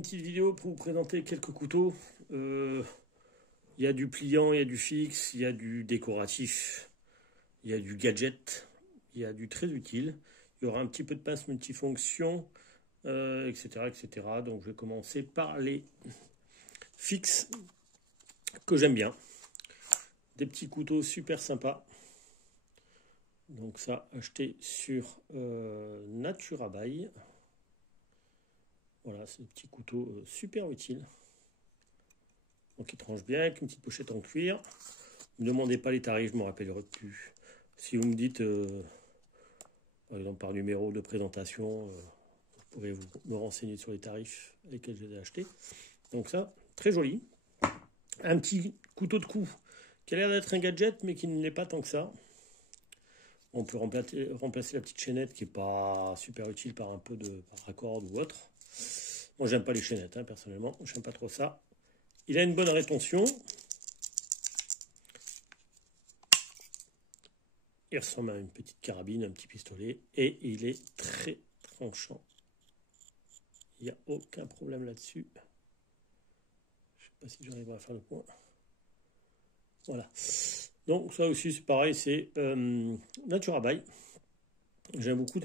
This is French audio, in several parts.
une petite vidéo pour vous présenter quelques couteaux. Il y a du pliant, il y a du fixe, il y a du décoratif, il y a du gadget, il y a du très utile. Il y aura un petit peu de pince multifonction, etc., etc. Donc je vais commencer par les fixes que j'aime bien. Des petits couteaux super sympas. Donc ça, acheté sur Naturabuy. Voilà, c'est des petits couteaux super utiles. Donc ils tranchent bien, avec une petite pochette en cuir. Ne me demandez pas les tarifs, je ne me rappellerai plus. Si vous me dites, par exemple par numéro de présentation, vous pourrez me renseigner sur les tarifs lesquels je les ai achetés. Donc ça, très joli. Un petit couteau de cou qui a l'air d'être un gadget, mais qui ne l'est pas tant que ça. On peut remplacer la petite chaînette qui n'est pas super utile par un peu de raccord ou autre. Moi, j'aime pas les chaînettes, hein, personnellement. J'aime pas trop ça. Il a une bonne rétention. Il ressemble à une petite carabine, un petit pistolet. Et il est très tranchant. Il n'y a aucun problème là-dessus. Je ne sais pas si j'arriverai à faire le point. Voilà. Donc ça aussi, c'est pareil, c'est Naturabuy. J'aime beaucoup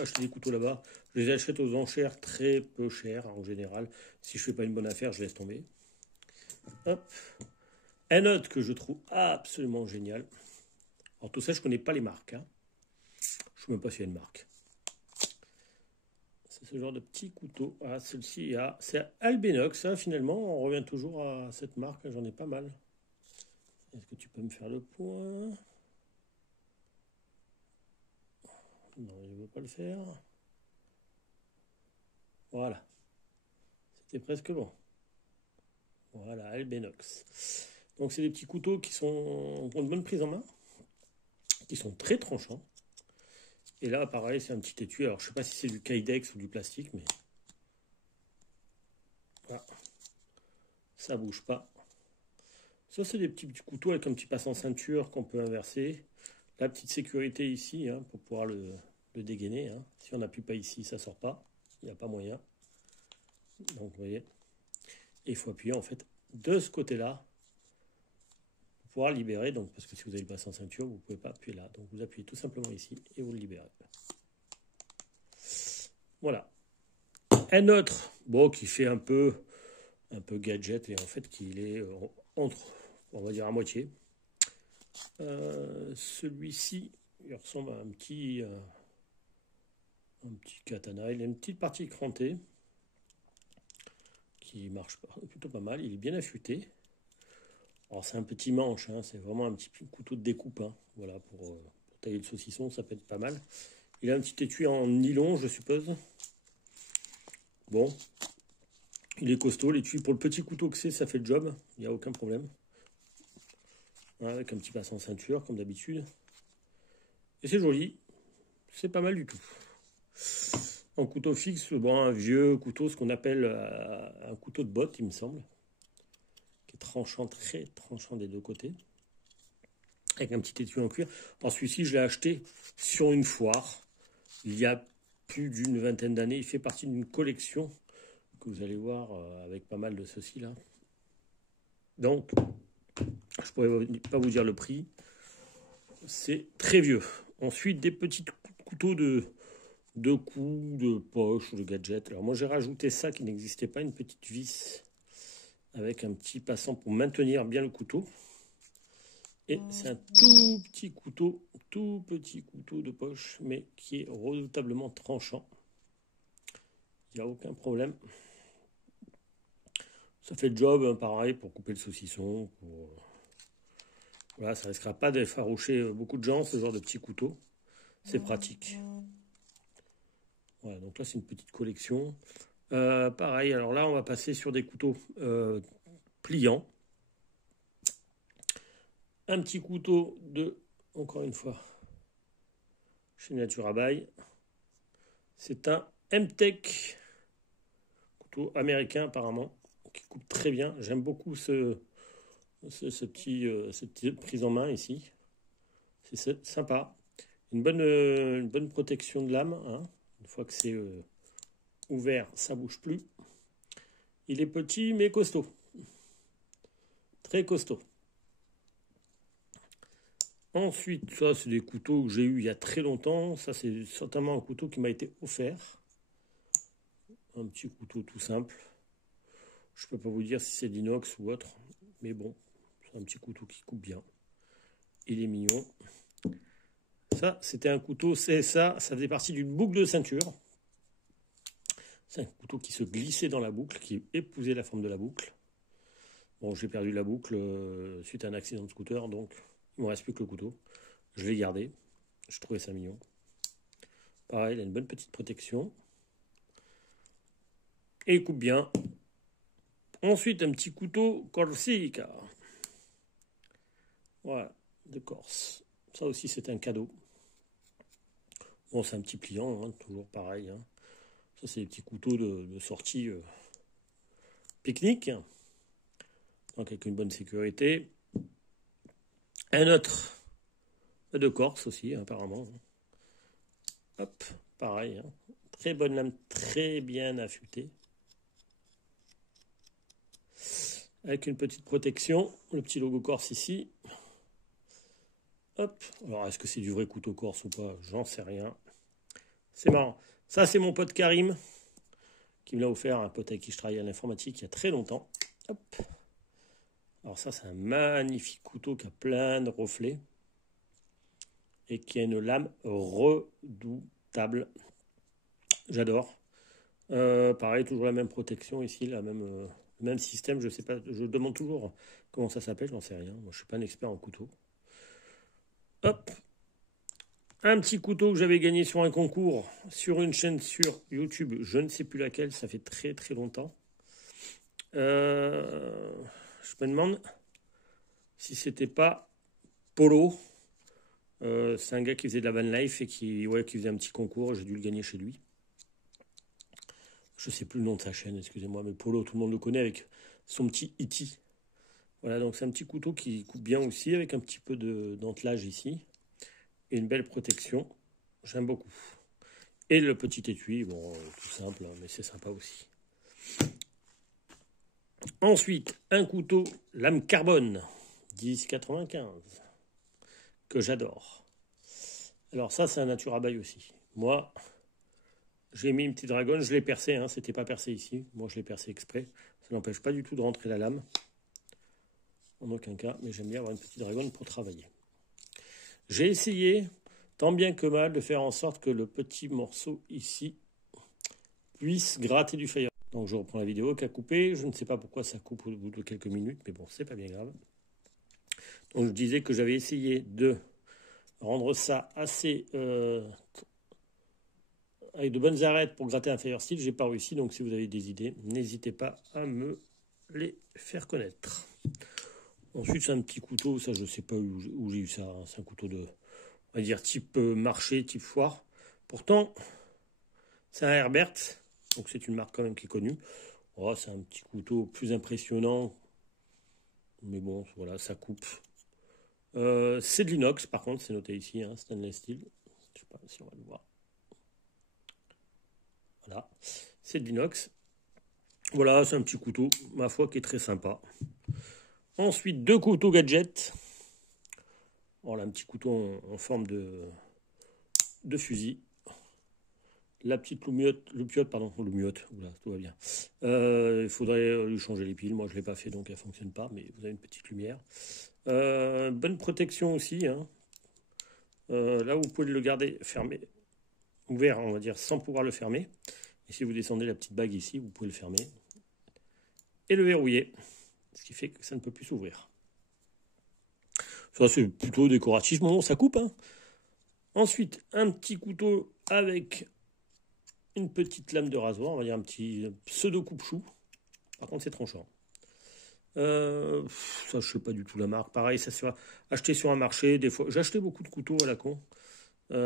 acheter des couteaux là-bas. Je les achète aux enchères très peu chères en général. Si je ne fais pas une bonne affaire, je laisse tomber. Hop. Un autre que je trouve absolument génial. Alors tout ça, je ne connais pas les marques. Hein. Je ne sais même pas s'il y a une marque. C'est ce genre de petit couteau. Ah, celui-ci, c'est Albenox. Hein, finalement, on revient toujours à cette marque. J'en ai pas mal. Est-ce que tu peux me faire le point? Non, il ne veut pas le faire. Voilà. C'était presque bon. Voilà, Albenox. Donc, c'est des petits couteaux qui ont une bonne prise en main, qui sont très tranchants. Et là, pareil, c'est un petit étui. Alors, je ne sais pas si c'est du Kydex ou du plastique, mais voilà. Ça ne bouge pas. Ça, c'est des petits couteaux avec un petit passe en ceinture qu'on peut inverser. La petite sécurité ici, hein, pour pouvoir le dégainer. Hein. Si on n'appuie pas ici, ça ne sort pas. Il n'y a pas moyen. Donc, vous voyez. Et il faut appuyer, en fait, de ce côté-là pour pouvoir libérer. Donc, parce que si vous avez le passe en ceinture, vous ne pouvez pas appuyer là. Donc, vous appuyez tout simplement ici et vous le libérez. Voilà. Un autre, bon, qui fait un peu gadget et en fait, qui est entre, on va dire à moitié. Celui-ci, il ressemble à un petit katana. Il a une petite partie crantée qui marche plutôt pas mal. Il est bien affûté. Alors c'est un petit manche, hein, c'est vraiment un petit couteau de découpe. Hein. Voilà, pour tailler le saucisson, ça peut être pas mal. Il a un petit étui en nylon, je suppose. Bon, il est costaud. L'étui, pour le petit couteau que c'est, ça fait le job. Il n'y a aucun problème. Voilà, avec un petit passe en ceinture, comme d'habitude. Et c'est joli. C'est pas mal du tout. En couteau fixe, bon, un vieux couteau, ce qu'on appelle un couteau de botte, il me semble, qui est tranchant, très tranchant des deux côtés, avec un petit étui en cuir. Alors celui-ci, je l'ai acheté sur une foire, il y a plus d'une vingtaine d'années. Il fait partie d'une collection que vous allez voir avec pas mal de ceci là. Donc, je ne pourrais pas vous dire le prix. C'est très vieux. Ensuite, des petits couteaux de coups, de poche, de gadget. Alors moi j'ai rajouté ça qui n'existait pas, une petite vis avec un petit passant pour maintenir bien le couteau. Et c'est un tout petit couteau de poche, mais qui est redoutablement tranchant. Il n'y a aucun problème. Ça fait le job, hein, pareil, pour couper le saucisson. Voilà, ça ne risquera pas d'effaroucher beaucoup de gens, ce genre de petit couteau. C'est pratique. Voilà, donc là c'est une petite collection. Pareil, alors là on va passer sur des couteaux pliants. Un petit couteau encore une fois, chez Naturabuy. C'est un M-Tech, couteau américain apparemment, qui coupe très bien. J'aime beaucoup cette petite prise en main ici. C'est sympa. Une bonne protection de lame. Hein. Une fois que c'est ouvert, ça ne bouge plus. Il est petit mais costaud. Très costaud. Ensuite, ça c'est des couteaux que j'ai eu il y a très longtemps. Ça c'est certainement un couteau qui m'a été offert. Un petit couteau tout simple. Je ne peux pas vous dire si c'est l'inox ou autre. Mais bon, c'est un petit couteau qui coupe bien. Il est mignon. Ça, c'était un couteau CSA. Ça faisait partie d'une boucle de ceinture. C'est un couteau qui se glissait dans la boucle, qui épousait la forme de la boucle. Bon, j'ai perdu la boucle suite à un accident de scooter, donc il ne me reste plus que le couteau. Je l'ai gardé. Je trouvais ça mignon. Pareil, il a une bonne petite protection. Et il coupe bien. Ensuite, un petit couteau Corsica. Voilà, de Corse. Ça aussi, c'est un cadeau. Bon, c'est un petit pliant, hein, toujours pareil. Hein. Ça, c'est des petits couteaux de sortie pique-nique. Donc, avec une bonne sécurité. Un autre de Corse aussi, apparemment. Hop, pareil. Hein. Très bonne lame, très bien affûtée. Avec une petite protection. Le petit logo Corse ici. Hop. Alors, est-ce que c'est du vrai couteau corse ou pas? J'en sais rien. C'est marrant. Ça, c'est mon pote Karim, qui me l'a offert, un pote avec qui je travaillais à l'informatique il y a très longtemps. Hop. Alors ça, c'est un magnifique couteau qui a plein de reflets et qui a une lame redoutable. J'adore. Pareil, toujours la même protection ici, le même système. Je sais pas, je demande toujours comment ça s'appelle, j'en sais rien. Moi, je suis pas un expert en couteau. Hop. Un petit couteau que j'avais gagné sur un concours sur une chaîne sur YouTube, je ne sais plus laquelle, ça fait très très longtemps. Je me demande si c'était pas Polo. C'est un gars qui faisait de la van life et qui faisait un petit concours, j'ai dû le gagner chez lui. Je ne sais plus le nom de sa chaîne, excusez-moi, mais Polo, tout le monde le connaît avec son petit E.T. Voilà, donc c'est un petit couteau qui coupe bien aussi, avec un petit peu dentelage ici. Et une belle protection. J'aime beaucoup. Et le petit étui, bon, tout simple, mais c'est sympa aussi. Ensuite, un couteau lame carbone 10,95 que j'adore. Alors ça, c'est un nature abeille aussi. Moi, j'ai mis une petite dragonne, je l'ai percé, hein, c'était pas percé ici. Moi, je l'ai percé exprès. Ça n'empêche pas du tout de rentrer la lame. En aucun cas, mais j'aime bien avoir une petite dragonne pour travailler. J'ai essayé, tant bien que mal, de faire en sorte que le petit morceau ici puisse gratter du fire. Donc je reprends la vidéo qui a coupé. Je ne sais pas pourquoi ça coupe au bout de quelques minutes, mais bon, c'est pas bien grave. Donc je disais que j'avais essayé de rendre ça assez avec de bonnes arêtes pour gratter un fire steel. J'ai pas réussi, donc si vous avez des idées, n'hésitez pas à me les faire connaître. Ensuite, c'est un petit couteau, ça je sais pas où j'ai eu ça. Hein. C'est un couteau de, on va dire, type marché, type foire. Pourtant, c'est un Herbert, donc c'est une marque quand même qui est connue. Oh, c'est un petit couteau plus impressionnant, mais bon, voilà, ça coupe. C'est de l'inox, par contre, c'est noté ici, hein, stainless steel. Je sais pas si on va le voir. Voilà, c'est de l'inox. Voilà, c'est un petit couteau, ma foi, qui est très sympa. Ensuite, deux couteaux gadgets. Voilà, un petit couteau en forme de fusil. La petite loupiote, pardon, loupiote, oula, tout va bien. Il faudrait lui changer les piles. Moi, je ne l'ai pas fait, donc elle ne fonctionne pas, mais vous avez une petite lumière. Bonne protection aussi. Hein. Là, vous pouvez le garder fermé, ouvert, on va dire, sans pouvoir le fermer. Et si vous descendez la petite bague ici, vous pouvez le fermer et le verrouiller, ce qui fait que ça ne peut plus s'ouvrir. Ça, c'est plutôt décoratif. Bon, ça coupe. Hein. Ensuite, un petit couteau avec une petite lame de rasoir, on va dire un petit pseudo coupe-chou. Par contre, c'est tranchant. Ça, je sais pas du tout la marque. Pareil, ça se fait acheter sur un marché. Des fois, j'ai acheté beaucoup de couteaux à la con. C'est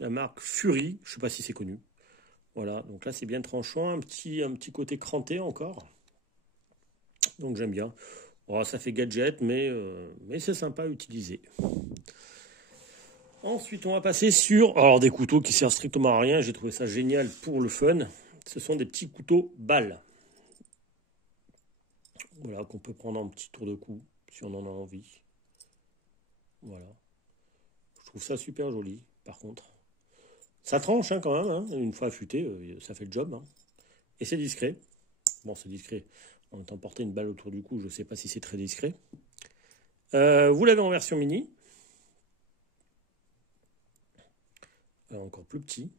la marque Fury. Je sais pas si c'est connu. Voilà, donc là, c'est bien tranchant. Un petit côté cranté encore. Donc, j'aime bien. Oh, ça fait gadget, mais c'est sympa à utiliser. Ensuite, on va passer sur des couteaux qui servent strictement à rien. J'ai trouvé ça génial pour le fun. ce sont des petits couteaux balles. Voilà, qu'on peut prendre en petit tour de cou, si on en a envie. Voilà. Je trouve ça super joli, par contre. Ça tranche hein, quand même, hein. Une fois affûté, ça fait le job. Hein. Et c'est discret. Bon, c'est discret. En étant porté une balle autour du cou, je ne sais pas si c'est très discret. Vous l'avez en version mini. Encore plus petit.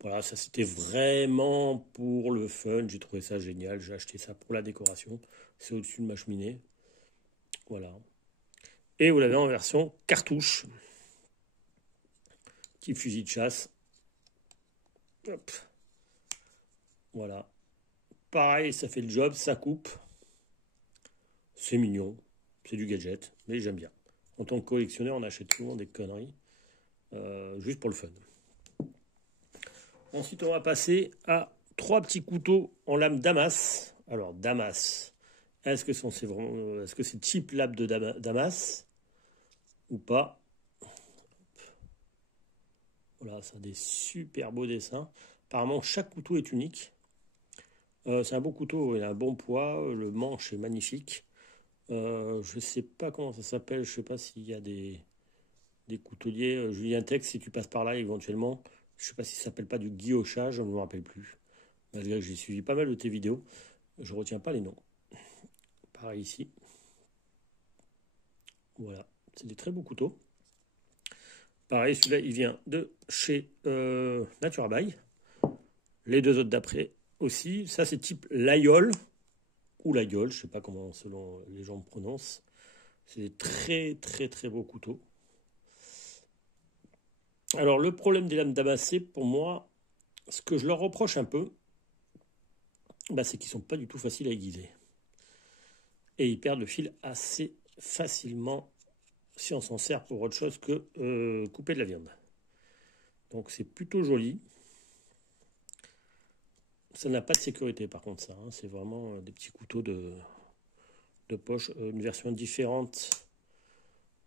Voilà, ça c'était vraiment pour le fun. J'ai trouvé ça génial. J'ai acheté ça pour la décoration. C'est au-dessus de ma cheminée. Voilà. Et vous l'avez en version cartouche. Type fusil de chasse. Hop. Voilà. Pareil, ça fait le job, ça coupe. C'est mignon. C'est du gadget, mais j'aime bien. En tant que collectionneur, on achète souvent des conneries. Juste pour le fun. Ensuite, on va passer à 3 petits couteaux en lame Damas. Alors, Damas, est-ce que c'est type lame de Damas ou pas? Voilà, ça a des super beaux dessins. Apparemment, chaque couteau est unique. C'est un beau couteau, il a un bon poids, le manche est magnifique. Je ne sais pas comment ça s'appelle, je ne sais pas s'il y a des couteliers. Julien Tex, si tu passes par là éventuellement, je ne sais pas si ça s'appelle pas du guillochage, je ne me rappelle plus. Malgré que j'ai suivi pas mal de tes vidéos, je ne retiens pas les noms. Pareil ici. Voilà, c'est des très beaux couteaux. Pareil, celui-là, il vient de chez Nature By. Les deux autres d'après aussi. Ça, c'est type Layol ou Layol, je ne sais pas comment selon les gens prononcent. C'est des très très très beaux couteaux. Alors, le problème des lames damassées, pour moi, ce que je leur reproche un peu, c'est qu'ils ne sont pas du tout faciles à aiguiser. Et ils perdent le fil assez facilement si on s'en sert pour autre chose que couper de la viande. Donc, c'est plutôt joli. Ça n'a pas de sécurité, par contre, ça. Hein. C'est vraiment des petits couteaux de poche. Une version différente.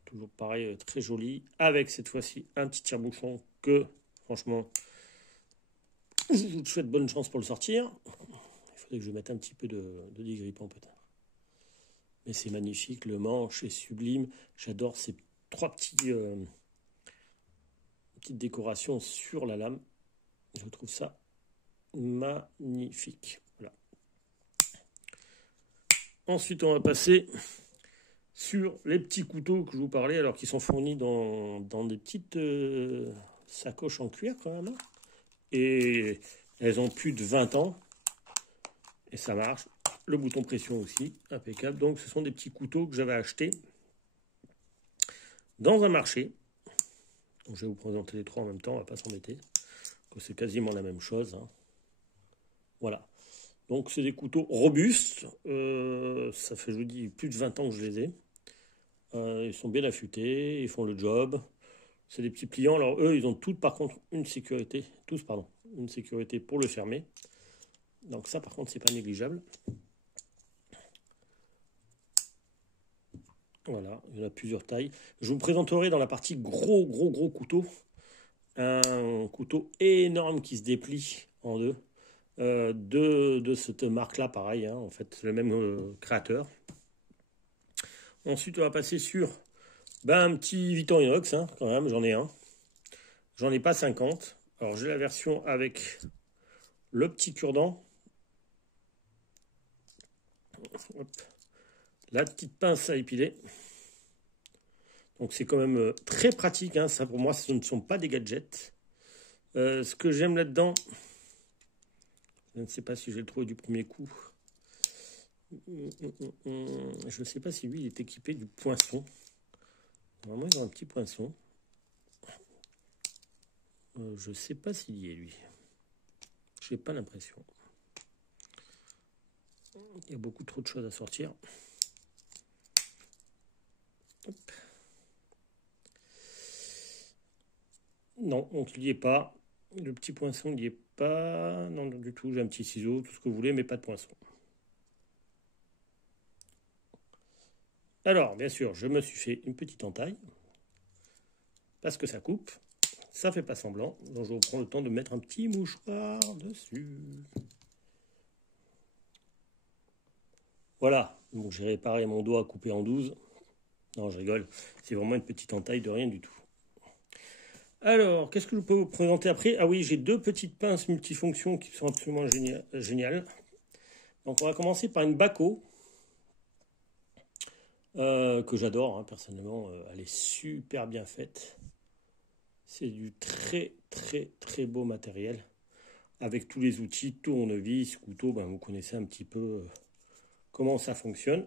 Toujours pareil, très joli. Avec cette fois-ci un petit tire-bouchon que, franchement, je vous souhaite bonne chance pour le sortir. Il faudrait que je mette un petit peu de dégrippant peut-être. Mais c'est magnifique, le manche est sublime. J'adore ces 3 petites décorations sur la lame. Je trouve ça magnifique. Voilà. Ensuite, on va passer sur les petits couteaux que je vous parlais, alors qui sont fournis dans des petites sacoches en cuir quand même. Et elles ont plus de 20 ans. Et ça marche. Le bouton pression aussi, impeccable. Donc ce sont des petits couteaux que j'avais achetés dans un marché. Donc, je vais vous présenter les 3 en même temps, on ne va pas s'embêter. C'est quasiment la même chose. Hein. Voilà. Donc c'est des couteaux robustes. Ça fait, je vous dis, plus de 20 ans que je les ai. Ils sont bien affûtés, ils font le job. C'est des petits pliants. Alors eux, ils ont toutes par contre une sécurité. Une sécurité pour le fermer. Donc ça par contre, c'est pas négligeable. Voilà, il y en a plusieurs tailles. Je vous présenterai dans la partie gros couteau un couteau énorme qui se déplie en deux. De cette marque-là, pareil, hein, en fait, c'est le même créateur. Ensuite, on va passer sur un petit Vuitton inox, hein, quand même, j'en ai un. J'en ai pas 50. Alors, j'ai la version avec le petit cure-dent. Hop. La petite pince à épiler. Donc, c'est quand même très pratique. Hein, ça, pour moi, ce ne sont pas des gadgets. Ce que j'aime là-dedans, je ne sais pas si je vais le trouver du premier coup. Je ne sais pas si lui, il est équipé du poinçon. Normalement, il a un petit poinçon. Je ne sais pas s'il y est, lui. Je n'ai pas l'impression. Il y a beaucoup trop de choses à sortir. Hop. Non, donc il n'y est pas. Le petit poinçon, il n'y est pas. Non, non, du tout. J'ai un petit ciseau, tout ce que vous voulez, mais pas de poinçon. Alors, bien sûr, je me suis fait une petite entaille. Parce que ça coupe. ça fait pas semblant. Donc je reprends le temps de mettre un petit mouchoir dessus. Voilà, donc j'ai réparé mon doigt coupé en 12. Non, je rigole, c'est vraiment une petite entaille de rien du tout. Alors, qu'est-ce que je peux vous présenter après? Ah oui, j'ai deux petites pinces multifonctions qui sont absolument géniales. Donc on va commencer par une Bahco, que j'adore, hein, personnellement. Elle est super bien faite. C'est du très beau matériel. Avec tous les outils, tournevis, couteau, ben, vous connaissez un petit peu comment ça fonctionne.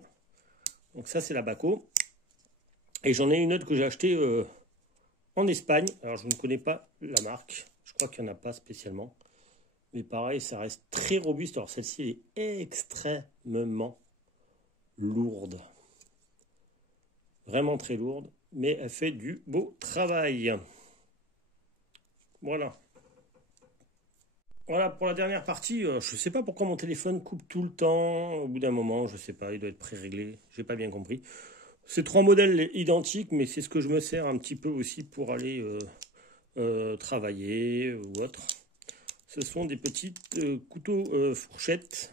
Donc ça, c'est la Bahco. Et j'en ai une autre que j'ai achetée en Espagne. Alors, je ne connais pas la marque. Je crois qu'il n'y en a pas spécialement. Mais pareil, ça reste très robuste. Alors, celle-ci est extrêmement lourde. Vraiment très lourde. Mais elle fait du beau travail. Voilà. Voilà pour la dernière partie. Je ne sais pas pourquoi mon téléphone coupe tout le temps. Au bout d'un moment, je ne sais pas. Il doit être pré-réglé. Je n'ai pas bien compris. C'est trois modèles identiques, mais c'est ce que je me sers un petit peu aussi pour aller travailler ou autre. Ce sont des petites couteaux fourchettes,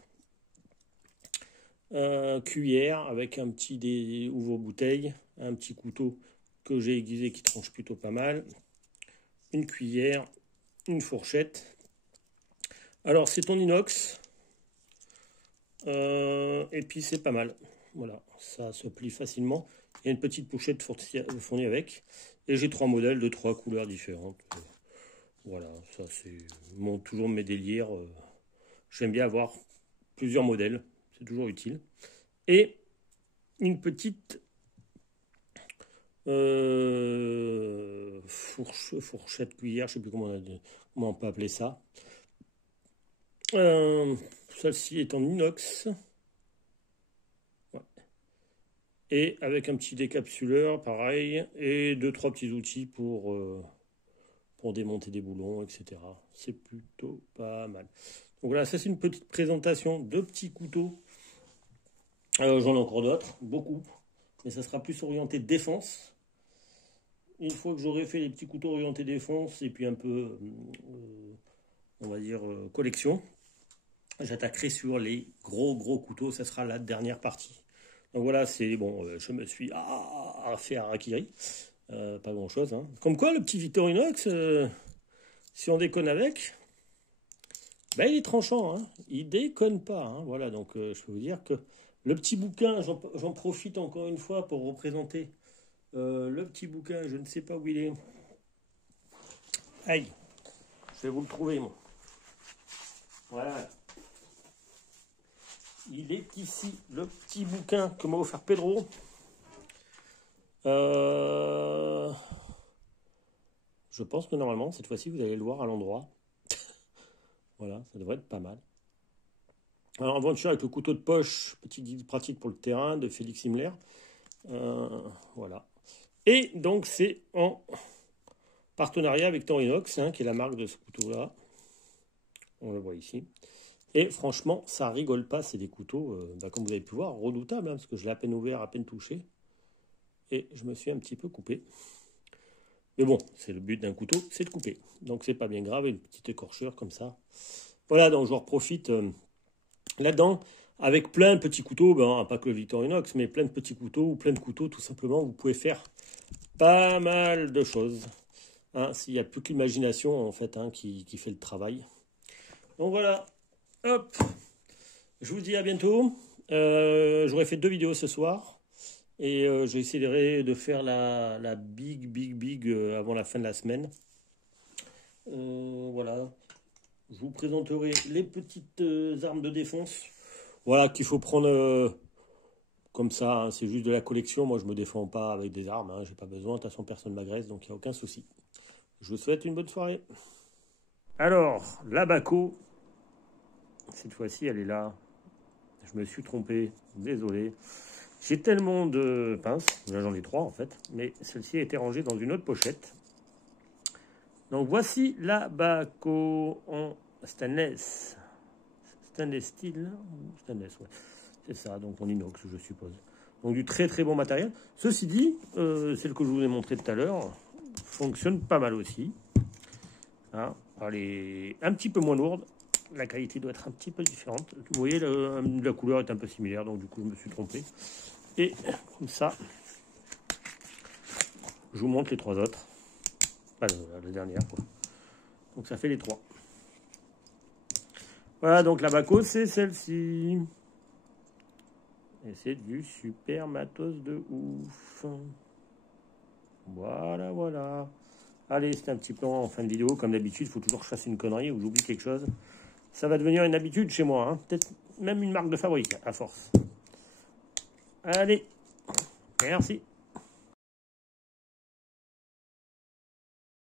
cuillère avec un petit ouvre-bouteille, un petit couteau que j'ai aiguisé qui tranche plutôt pas mal, une cuillère, une fourchette. Alors c'est en inox, et puis c'est pas mal. Voilà, ça se plie facilement. Il y a une petite pochette fournie avec. Et j'ai trois modèles de trois couleurs différentes. Voilà, ça c'est toujours mes délires. J'aime bien avoir plusieurs modèles. C'est toujours utile. Et une petite fourchette cuillère, je ne sais plus comment on peut appeler ça. Celle-ci est en inox. Et avec un petit décapsuleur, pareil, et deux, trois petits outils pour démonter des boulons, etc. C'est plutôt pas mal. Donc voilà, ça c'est une petite présentation de petits couteaux. J'en ai encore d'autres, beaucoup, mais ça sera plus orienté défense. Une fois que j'aurai fait les petits couteaux orientés défense, et puis un peu, on va dire, collection, j'attaquerai sur les gros couteaux, ça sera la dernière partie. Donc voilà, c'est bon, je me suis fait harakiri. Pas grand chose. Hein. Comme quoi, le petit Victorinox, si on déconne avec, ben, il est tranchant. Hein. Il déconne pas. Hein. Voilà, donc je peux vous dire que le petit bouquin, j'en profite encore une fois pour représenter le petit bouquin. Je ne sais pas où il est. Aïe, je vais vous le trouver, moi. Voilà. Il est ici, le petit bouquin que m'a offert Pedro. Je pense que normalement, cette fois-ci, vous allez le voir à l'endroit. Voilà, ça devrait être pas mal. Alors, aventure avec le couteau de poche, petit guide pratique pour le terrain de Félix Himmler. Voilà. Et donc, c'est en partenariat avec Torinox, hein, qui est la marque de ce couteau-là. On le voit ici. Et franchement, ça rigole pas, c'est des couteaux, comme vous avez pu voir, redoutables, hein, parce que je l'ai à peine ouvert, à peine touché. Et je me suis un petit peu coupé. Mais bon, c'est le but d'un couteau, c'est de couper. Donc c'est pas bien grave, une petite écorchure comme ça. Voilà, donc je profite là-dedans, avec plein de petits couteaux, pas que le Victorinox, mais plein de petits couteaux, ou plein de couteaux, tout simplement, vous pouvez faire pas mal de choses. Hein, s'il n'y a plus que l'imagination, en fait, hein, qui fait le travail. Donc voilà. Hop, je vous dis à bientôt. J'aurai fait 2 vidéos ce soir et j'essaierai de faire la big avant la fin de la semaine. Voilà, je vous présenterai les petites armes de défense. Voilà, qu'il faut prendre comme ça, hein, c'est juste de la collection. Moi, je me défends pas avec des armes, hein, j'ai pas besoin. De toute façon, personne ne m'agresse, donc il n'y a aucun souci. Je vous souhaite une bonne soirée. Alors, la Bahco. Cette fois-ci, elle est là. Je me suis trompé. Désolé. J'ai tellement de pinces. Là, j'en ai 3 en fait. Mais celle-ci a été rangée dans une autre pochette. Donc, voici la Bahco en stainless. Stainless steel. Stainless, ouais. C'est ça. Donc, en inox, je suppose. Donc, du très bon matériel. Ceci dit, celle que je vous ai montrée tout à l'heure fonctionne pas mal aussi. Hein, elle est un petit peu moins lourde. La qualité doit être un petit peu différente. Vous voyez, la couleur est un peu similaire, donc du coup, je me suis trompé. Et comme ça, je vous montre les 3 autres. Pas la dernière, quoi. Donc ça fait les 3. Voilà, donc la Bako, c'est celle-ci. Et c'est du super matos de ouf. Voilà, voilà. Allez, c'était un petit plan en fin de vidéo. Comme d'habitude, il faut toujours chasser une connerie ou j'oublie quelque chose. Ça va devenir une habitude chez moi. Hein. Peut-être même une marque de fabrique, à force. Allez, merci.